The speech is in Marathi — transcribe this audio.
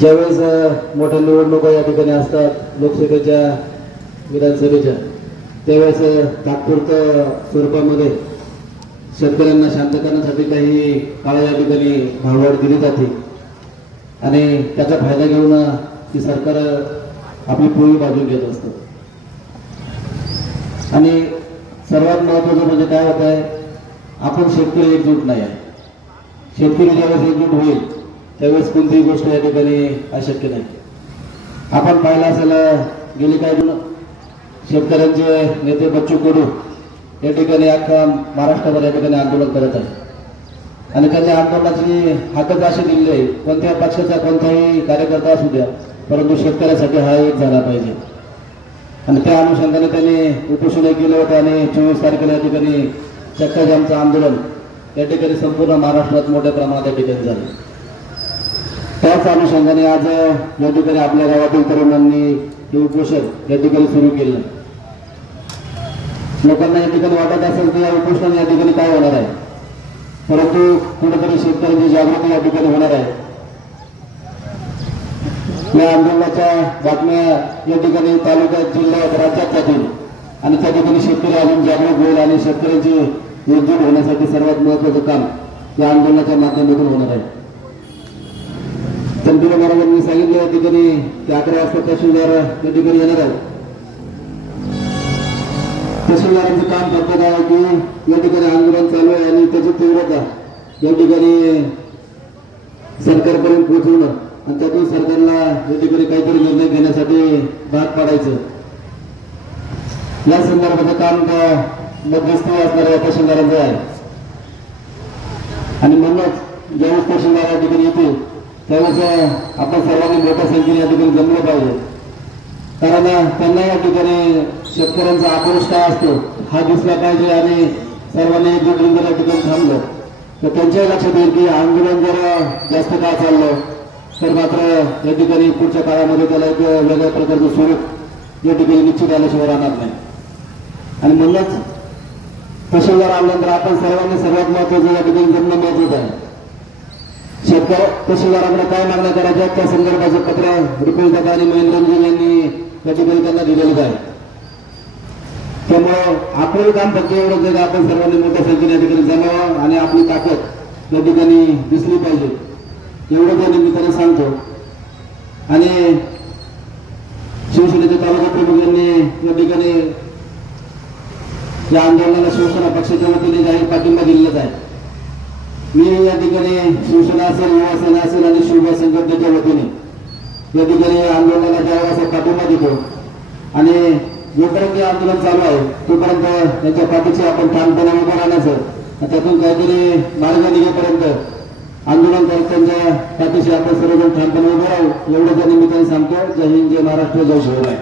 ज्यावेळेस मोठ्या निवडणुका या ठिकाणी असतात लोकसभेच्या विधानसभेच्या त्यावेळेस तात्पुरत्या तात्पुरतं स्वरूपामध्ये शेतकऱ्यांना शांत करण्यासाठी काही काळ या ठिकाणी भाववाढ दिली जाते. आणि त्याचा फायदा घेऊन ती सरकार आपली पोळी बाजून घेत असतं. आणि सर्वात महत्वाचं म्हणजे काय होत आहे आपण शेतकरी एकजूट नाही आहे. शेतकरी ज्यावेळेस एकजूट होईल त्यावेळेस कोणतीही गोष्ट या ठिकाणी अशक्य नाही. आपण पाहिलं असेल गेली काही दोन शेतकऱ्यांचे नेते बच्चू कडू या ठिकाणी अख्खा महाराष्ट्रावर या ठिकाणी आंदोलन करत आहे आणि त्यांनी आंदोलनाची हाकच अशी दिली आहे कोणत्या पक्षाचा कोणताही कार्यकर्ता असू द्या परंतु शेतकऱ्यासाठी हा एक झाला पाहिजे. आणि त्या अनुषंगाने त्यांनी उपोषण केलं होतं आणि चोवीस तारखेला या ठिकाणी चक्काजामचं आंदोलन या ठिकाणी संपूर्ण महाराष्ट्रात मोठ्या प्रमाणात या ठिकाणी झालं. त्याच अनुषंगाने आज या ठिकाणी आपल्या गावातील तरुणांनी हे उपोषण या ठिकाणी सुरू केलं. लोकांना या ठिकाणी वाटत असेल की या उपोषणाने या ठिकाणी काय होणार आहे? परंतु कुठेतरी शेतकऱ्यांची जागृती या ठिकाणी होणार आहे. या आंदोलनाच्या बातम्या या ठिकाणी तालुक्यात जिल्ह्यात राज्यात जातील आणि त्या ठिकाणी शेतकरी अजून जागरूक होईल आणि शेतकऱ्यांची एकजूट होण्यासाठी सर्वात महत्वाचं काम या आंदोलनाच्या माध्यमातून होणार आहे. तंत्र महाराजांनी सांगितलं या ठिकाणी ते अकरा वाजता तहसीलदार या ठिकाणी येणार आहे तहसीलदारांचं काम फक्त काय की या ठिकाणी आंदोलन चालू आहे आणि त्याची तीव्रता या ठिकाणी सरकारपर्यंत पोहोचवणं आणि त्यातून सरकारला या ठिकाणी काहीतरी निर्णय घेण्यासाठी भाग पाडायचं. या संदर्भाचं काम त्या मध्यस्थी असणाऱ्या तहसीलदारांचं आहे. आणि म्हणूनच ज्यावेळेस तहसीलदार या ठिकाणी येतील त्यावेळेस आपण सर्वांनी मोठ्या संख्येने या ठिकाणी जमलं पाहिजे. कारण त्यांना या ठिकाणी शेतकऱ्यांचा आक्रोश काय असतो हा दिसला पाहिजे आणि सर्वांनी एकजूट होऊन जर या ठिकाणी थांबलं तर त्यांच्याही लक्षात येईल की आंदोलन जर जास्त काळ चाललं तर मात्र या ठिकाणी पुढच्या काळामध्ये त्याला एक वेगळ्या प्रकारचं स्वरूप या ठिकाणी निश्चित आल्याशिवाय राहणार नाही. आणि म्हणूनच तहसीलदार आल्यानंतर आपण सर्वांनी सर्वात महत्वाचं या ठिकाणी जमणं महत्वाचं आहे. शेतकरी तहसीलदारांना काय मागण्या करायच्या त्या संदर्भाचं पत्र रुपेश दादा आणि महेंद्रजी यांनी या ठिकाणी त्यांना दिलेलं आहे. त्यामुळं आपलं काम फक्त एवढंच आहे आपण सर्वांनी मोठ्या संख्येने या ठिकाणी जमावं आणि आपली ताकद या ठिकाणी दिसली पाहिजे. एवढं त्या निमित्ताने सांगतो. आणि शिवसेनेचे तालुका प्रमुख यांनी या आंदोलनाला शिवसेना पक्षाच्या वतीने जाहीर पाठिंबा दिलेलाच आहे. मी या ठिकाणी शिवसेना असेल युवासेना असेल आणि शिवभा संघटनेच्या वतीने या ठिकाणी आंदोलनाला ज्यावेळेस असा पाठिंबा देतो. आणि जोपर्यंत हे आंदोलन चालू आहे तोपर्यंत त्यांच्या पाठीशी आपण ठामपणे उभं राहण्याचं त्यातून काहीतरी मार्ग निघेपर्यंत आंदोलन करत त्यांच्या पाठीशी आपण सर्वजण ठामपणे उभं राहू एवढं त्या निमित्ताने सांगतो. जय हिंद जय महाराष्ट्र जय शिवराय.